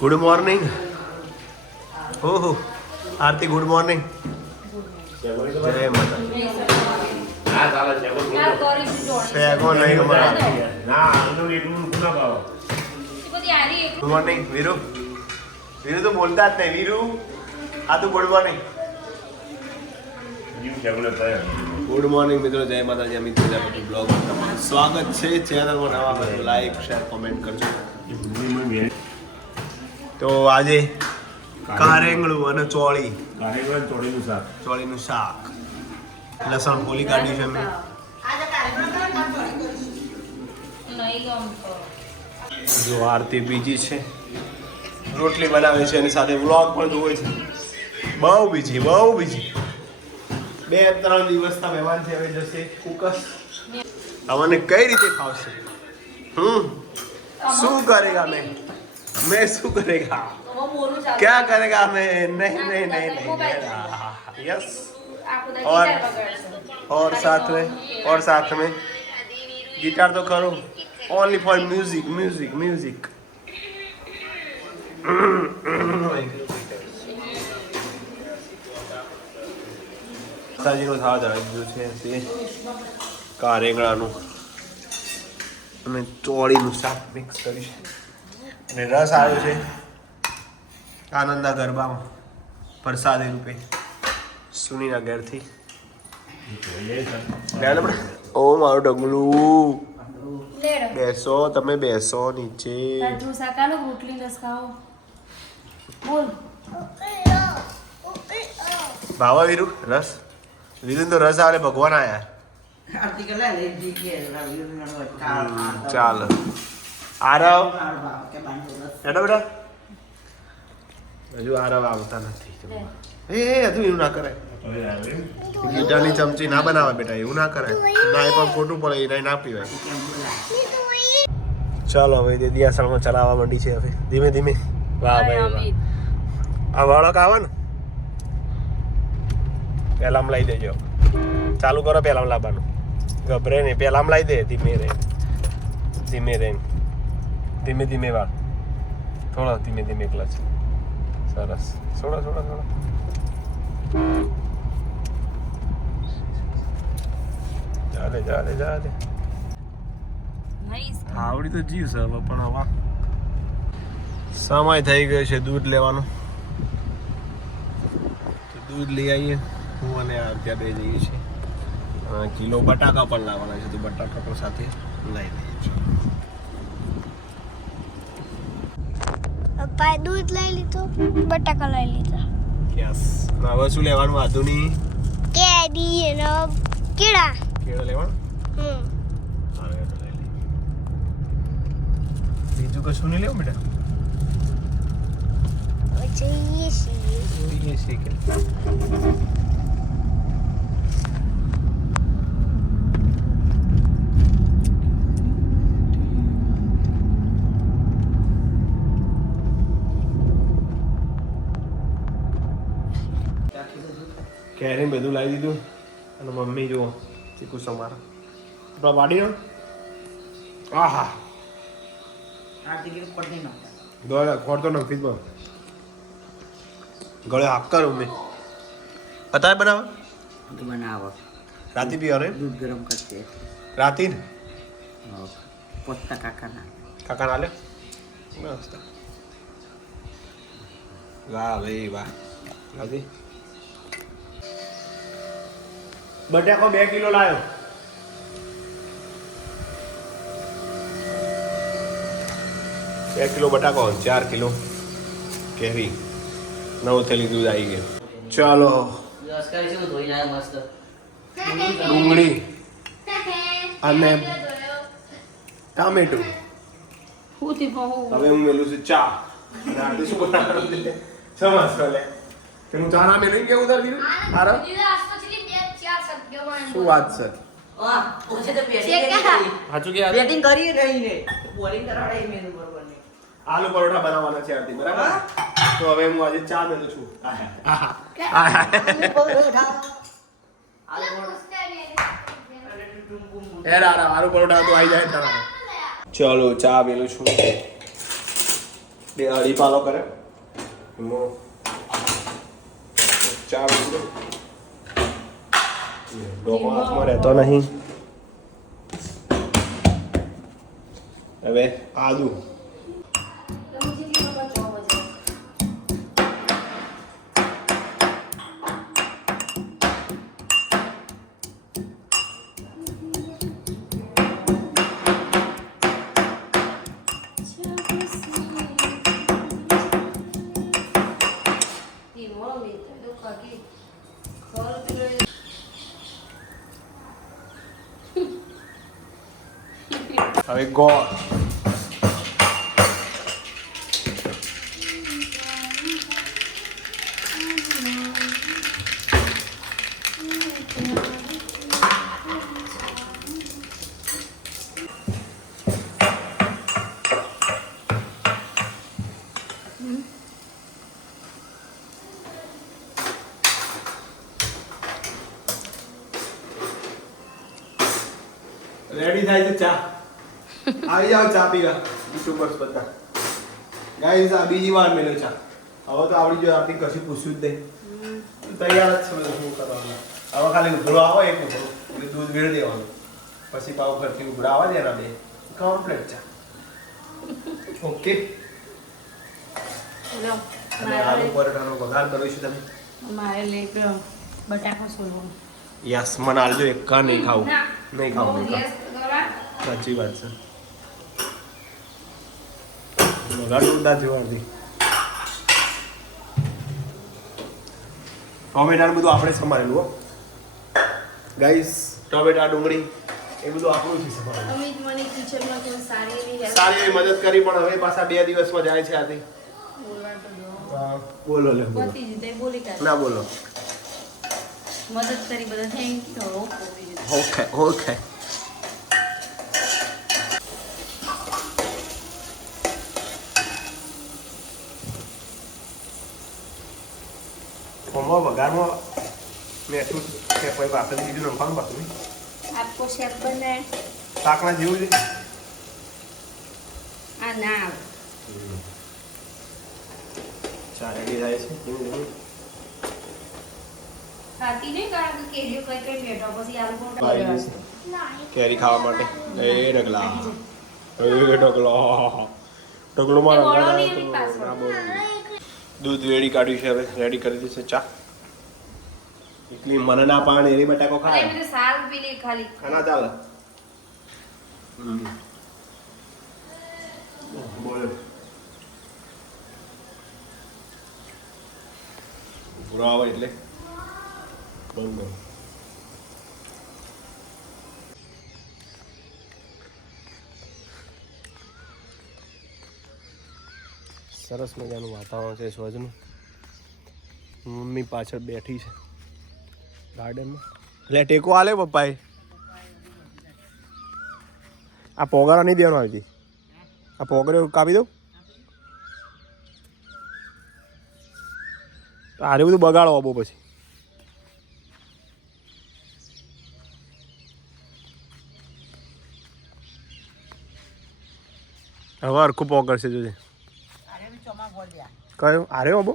Good morning. ઓહો આરતી good morning. જય માતા. નહીં ગુડ મોર્નિંગ વીરુ. વીરુ તો બોલતા જ નહીં. વીરુ આ તો ગુડ મોર્નિંગ. ગુડ મોર્નિંગ મિત્રો, જય માતાજી. અમિત પ્રજાપતિ બ્લોગમાં તમારું સ્વાગત છે. ચેનલમાં નવા હોય લાઈક શેર કોમેન્ટ કરજો. તો આજે કારેંગળું અને ચોળી, ચોળીનું શાક, લસણ ફોલી કાઢ્યું છે મેં. જો આરતી બીજી છે, રોટલી બનાવે છે અને સાથે વ્લોગ પણ જોવે છે. બહુ બીજી 2-3 દિવસના મહેમાન છે. હવે જશે કુકસ. તમને કઈ રીતે ફાવશે? શું કરેગા मैं શું करेगा, क्या करेगा मैं? नहीं यस. और साथ में गिटार तो करो, ओनली फॉर म्यूजिक. સાજીનો થાળ ધરાવ્યો છે તે કારેંગળાનું અને ચોળીનું શાક મિક્સ કરી છે. અને રસ આવ્યો છે આનંદના ગરબામાં પ્રસાદી રૂપે સુનીના ઘેરથી. ઓ મારું ડગલું, બેસો, તમે બેસો નીચે. ભાવા વીરુ રસ? વીરુ તો રસ આવે ભગવાન આયા. ચાલો આરવ હેડો બેટા. હજુ આરવ આવતા નથી. હજુ એવું ના કરાય. ગીટાની ચમચી ના બનાવે બેટા, એવું ના કરાય. ના એ પણ ખોટું પડે, એના ના પીવાય. ચાલો હવે દિયાસણમાં ચલાવવા માંડી છે. હવે ધીમે ધીમે. વાહ ભાઈ આ વાળક આવે ને પહેલામાં લઈ દેજો. ચાલુ કરો પહેલામાં લાવવાનું. ગભરે નહીં, પહેલામાં લઈ દે. ધીમે વાળ. થોડો ધીમે ક્લચ. સરસ. થોડો ચાલે. આવડી તો જીવ સર, પણ હવા સમય થઈ ગયો છે દૂધ લેવાનો. દૂધ લઈ આવીએ. હું અને ત્યાં બે જઈએ છીએ. કિલો બટાકા પણ લાવવાના છે, તો બટાકા પણ સાથે લઈ લઈએ છીએ. પપ્પાએ દૂધ લઈ લીધું, બટાકા લઈ લીધા. યસ. હવે શું લેવાનું? આધુની કેરી અને કેળા લેવાનું. બીજું કશું નહીં લેવું બેટા? જઈએ છીએ કે કેરી બધું લાવી દીધું. અને મમ્મી જુઓ ચીકુ સમારા આપણા વાડીનો. આહા ગળે ખોરતો નથી બસ. ગળે હાક કરું મેં. અત્યારે બનાવો રાતે પીવા રે. દૂધ ગરમ કરશે રાતે ને પોતા કાકા ના લે. મસ્ત. વાહ ભાઈ વાહ. રાતે બટાકો 2 કિલો લાવ્યો. કિલો બટાકો, 4 કિલો કેરી, 9 થેલી દૂધ આવી ગયું. ચાલો ડુંગળી અને ટામેટું. હવે હું મેલું છું ચા. શું બનાવવાનું છે? સમજ લે. હું ચા ના મેલું કેવું તાર દીધું? શું વાત છે? સાચું કે બેટિંગ કરી રહી ને બોલિંગ કરાવડે મેનુ બરોબર ને. આલુ પરોઠા બનાવવાના છે આરતી, બરાબર? તો હવે હું આજે ચા મેલું છું. આલુ પરોઠા તો આવી જાય તારા. ચલો ચા મેલું છું. બે અઢી પાલો કરે એમાં ચાર ડોકો હાથમાં રહેતો નહીં. હવે આદુ હવે ગોળ રેડી થાય છે ચા. આવી જાઓ ચા પીવા યુટ્યુબર્સ બધા. ગાઈઝ આ બીજી વાર મેળ્યો ચા. હવે તો આવડી ગયો, આપણી કશું પૂછ્યું જ નહીં. તૈયાર જ છે બધું શું કરવાનું. હવે ખાલી ઉભરો આવે એક ઉભરો એટલે દૂધ વેળ દેવાનું, પછી પાવ ફરતી ઉભરા આવે ને એના બે કમ્પ્લીટ ચા. ઓકે. અને આલુ પરોઠાનો વઘાર કરીશું તમે. મારે લઈ ગયો બટાકા સોલવો. યસ મને આલજો. એક કા નહીં ખાવું, નહીં ખાવું. સાચી વાત છે. વઘાર જોરદાર. ટોમેટા બધું આપણે સંભાળેલું હો ગાઈસ. ટોમેટા ડુંગળી એ બધું આપણું છે સંભાળેલું. અમિત મને કિચનમાં કોઈ સારી એવી હેલ્પ સારી એવી મદદ કરી, પણ હવે પાછા 2 દિવસમાં જાય છે આથી. બોલવા તો દો. બોલો લે બોલો. બધી રીતે બોલી કાઢ. ના બોલો. મદદ કરી બધા થેન્ક યુ. Okay okay. વઘારમાં મેઠું કે કોઈ બાસણ દીધું નંખાનું પાછું આપકો શેફ બને શાકના જેવું છે. આ ના ચા રેડી થાય છે. ખાતી નહીં કારણ કે કેરીઓ કઈ કઈ બેઠો પછી આલુ પણ બાઈ કર્યો છે. કેરી ખાવા માટે. એ ઢગલા ઢગલો મારો બોલો નહીં એની પાછળ. દૂધ રેડી કાઢ્યું છે. હવે રેડી કરી દીધું છે ચા. એકલી મને ના પાડે એની બટાકો અરે ખાય. મેં સાલ પી લી ખાલી. ખાના ચાલે. બોલો. પૂરો આવે એટલે બહુ ગમે. સરસ મજાનું વાતાવરણ છે સ્વજનું. મમ્મી પાછળ બેઠી છે ગાર્ડનમાં. એટલે ટેકો આલે પપ્પાએ. આ પોગારા નહીં દેવાનો આવી. આ પોગરે કાપી દઉં તો આરે બધું બગાડો આબો પછી. હવે હરખું પોગર છે જોજે. કયો આરે આબો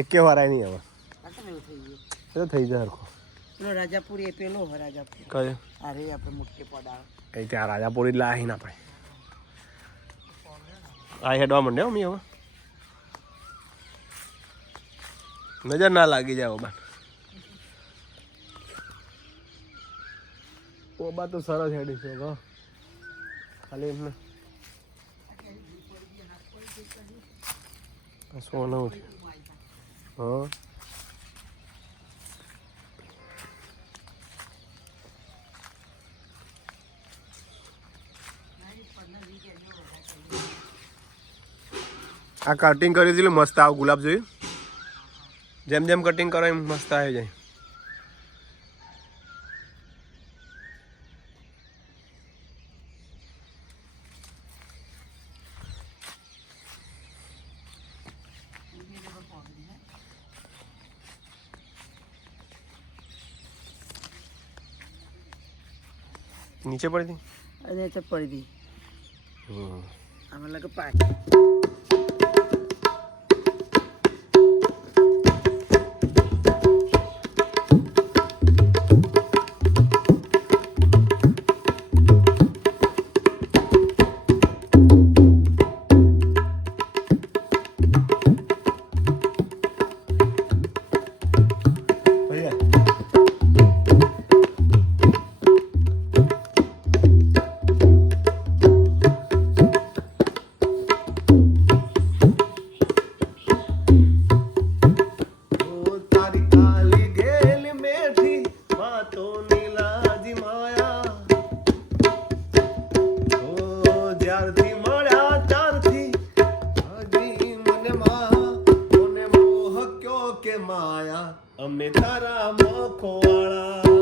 એકે વારાય નહીં હવે. એ તો થઈ જાય હરખું. રાજાપુર એ પેલો રાજાપુર કયો અરે આપણે મુક્તિ પડાવ કઈ ત્યાં રાજાપુરી જ લાહીને આપણે આ હેડવા માંડ્યા મી હવે. નજર ના લાગી જાય ઓબા. ઓબા તો સરસ હેડી છે ખાલી એમને સોનું હા. આ કટિંગ કરી દીધું મસ્ત. આવું ગુલાબ જોયું જેમ જેમ કટિંગ કરો એમ મસ્ત આવી જાય. નીચે પડી હતી અને તો પડી દી હમ આમાં લાગે પાછી અમે તારા મખવાળા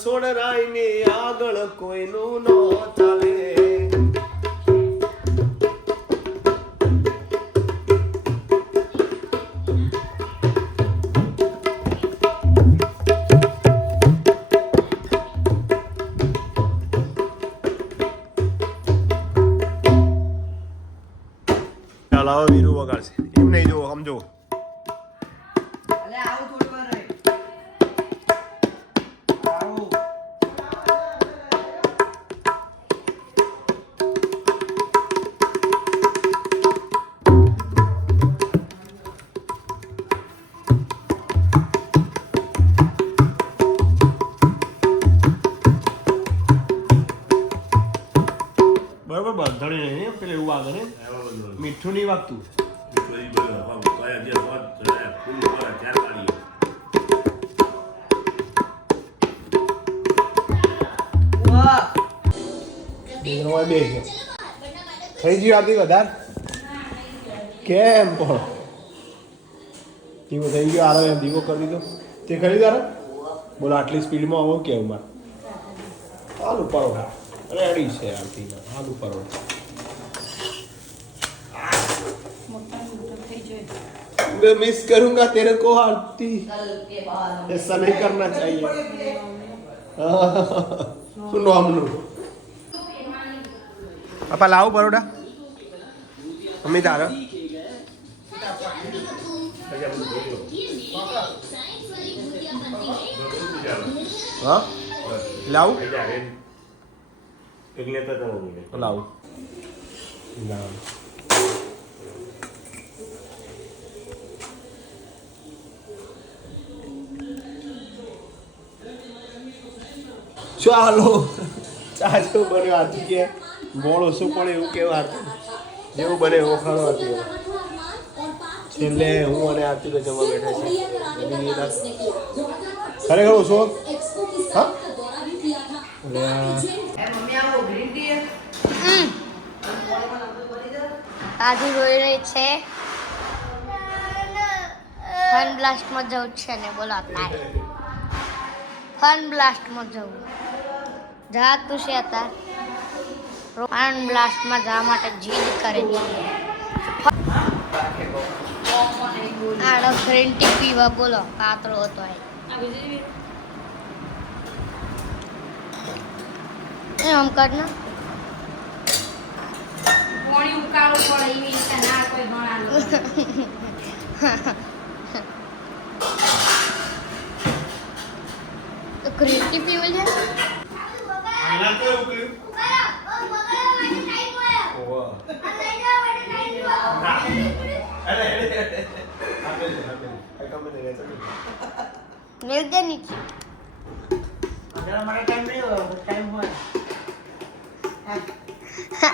સોડરાઈને આગળ કોઈનું ન ચાલે ચાલો હવે વીરુ વગાડશે એમ નહીં જો સમજો અલે આવું થોડી વાર રહે આવું બરાબર બંધણી નહીં પેલું એવું વાગે ને મીઠું નહીં વાગતું વાહ બે છે થઈ ગયું આપી વધાર કેમ પણ દીવો થઈ ગયો આરો એમ દીવો કરી દીધો તે કરી તારે બોલો આટલી સ્પીડમાં આવો કેવું મારે આલુ પરોઠા રેડી છે આરતી આલુ પરોઠા मैं मिस करूंगा तेरे को आरती ऐसा नहीं करना चाहिए सुनो हम लोग पापा लाओ परोठा मम्मी तारा हाँ लाओ लाओ लाओ ચાલો ચાચો બન્યો આરતી કે મોળ ઓછું પડે એવું કેવું આરતી જેવું બને એવો ખાણો આરતી છેલ્લે હું અને આરતી તો જમવા બેઠા છે ખરેખર ઓછો હા મમ્મી આવો ગ્રીન ટી આદુ રોઈ રહી છે ફન બ્લાસ્ટમાં જવું છે ને બોલો તારે ફન બ્લાસ્ટમાં જવું જા તું છે અત્યારે ફન બ્લાસ્ટમાં જવા માટે જીદ કરે છે આડો ગ્રીન ટી પીવા બોલો કાતરો હતો એમ કર ને પાણી ઉકાળવું પડે એવી રીતે ના કોઈ ઘણા લોકો તો ગ્રીન ટી પીવું છે આના તો ઉકળ્યું ઓવા અરે મેલ દે નીચે જરા મારે ટાઈમ હોય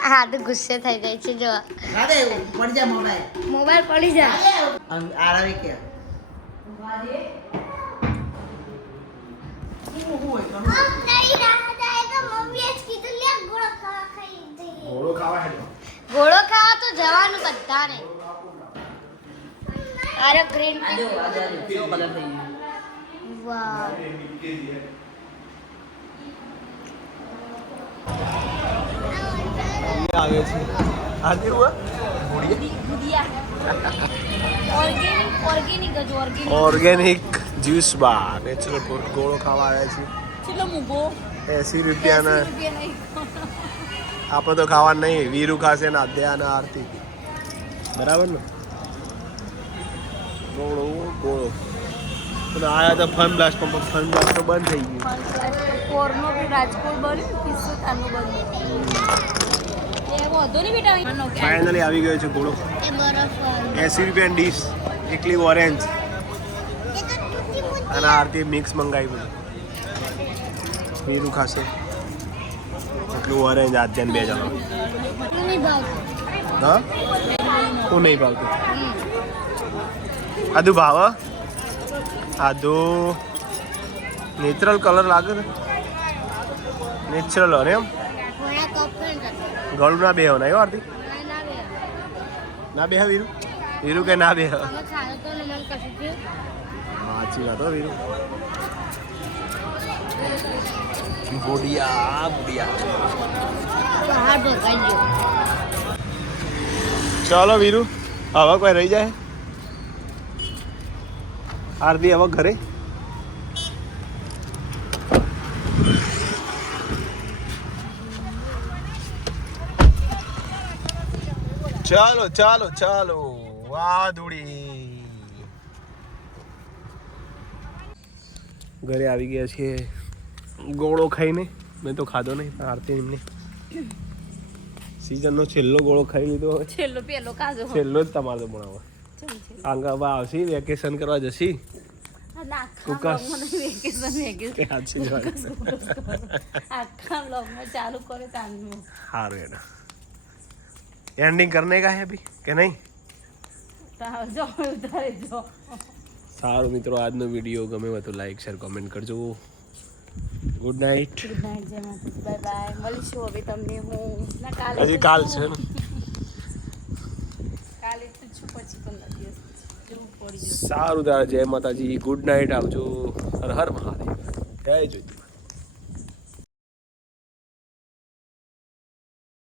હા તો ગુસ્સે થઈ ગઈ છે જો અરે પડી જા મોબાઈલ મોબાઈલ પડી જાય આરાવે કે ગોળો ખાવા તો જવાનું બધાને અરે ગ્રીન ટી કલર થઈ વાહ આવે છે આરતી રૂવા ઓર્ગેનિક જ્યુસ બાર નેચરલ ગોળો ખાવા આવ્યા છે ચલો મુગો 80 રૂપિયાના આપણે તો ખાવા નહીં વીરુ ખાશે ને આધ્યા ને આરતી બરાબર ને ગોળો ગોળો અને આયા તો ફન બ્લાસ્ટ પણ ફન બ્લાસ્ટ તો બંધ થઈ ગયું કોરનો બી રાજકોટ બન્યું પિસ્સોતાનું બન્યું એ વધુ નહીં બેટા ફાઇનલી આવી ગયો છે ગોળો એ બરફ 80 રૂપિયાની ડીશ એકલી ઓરેન્જ અને આરતી મિક્સ મંગાવી બધું વીરુ ખાશે નું ઓરેન્જ આધ્યાન 2 જણા નહીં ભાવતું. હા હું નહીં ભાવતું આદુ ભાવ આદુ નેચરલ કલર લાગે ને નેચરલ હોય ને એમ ઘણા કપ છે ગળું ના બે હોય ને આરતી ના બે ના બે વીરુ વીરુ કે ના બે અમે ખાધું તો ને મને કશું થયું. સાચી વાત હો વીરુ બુડિયા બહાર ઢોકાઈ ગયો. ચાલો વીરુ હવે કોઈ રહી જાય આરતી હવે ઘરે ચાલો ચાલો ચાલો વાહ ધૂળી ઘરે આવી ગયા છીએ ગોળો ખાઈને મેં તો ખાધો નહીં આરતી એમને સીઝનનો છેલ્લો ગોળો ખાઈ લીધો હવે છેલ્લો પેલો કાજો છેલ્લો જ તમારે તો ભણાવો આંગા આવશી વેકેશન કરવા જશી આખા વેકેશન કે હાચી જ વાત આખા બ્લોગમાં ચાલુ કરે ચાંદનું સારું એના एंडिंग करने का है अभी કે નહીં જો ઉતારે જો સારું મિત્રો આજનો વિડીયો ગમે હોય તો લાઈક શેર કોમેન્ટ કરજો ગુડ નાઇટ ગુડ નાઇટ જય માતા બાય બાય મળીશું હવે તમને હું ના કાલે હજી કાલ છે ને કાલે તો છું પછી 15 દિવસ જવું પડી જશે સારું તારા જય માતાજી ગુડ નાઇટ આવજો હર હર મહાદેવ જય જ્યોતિ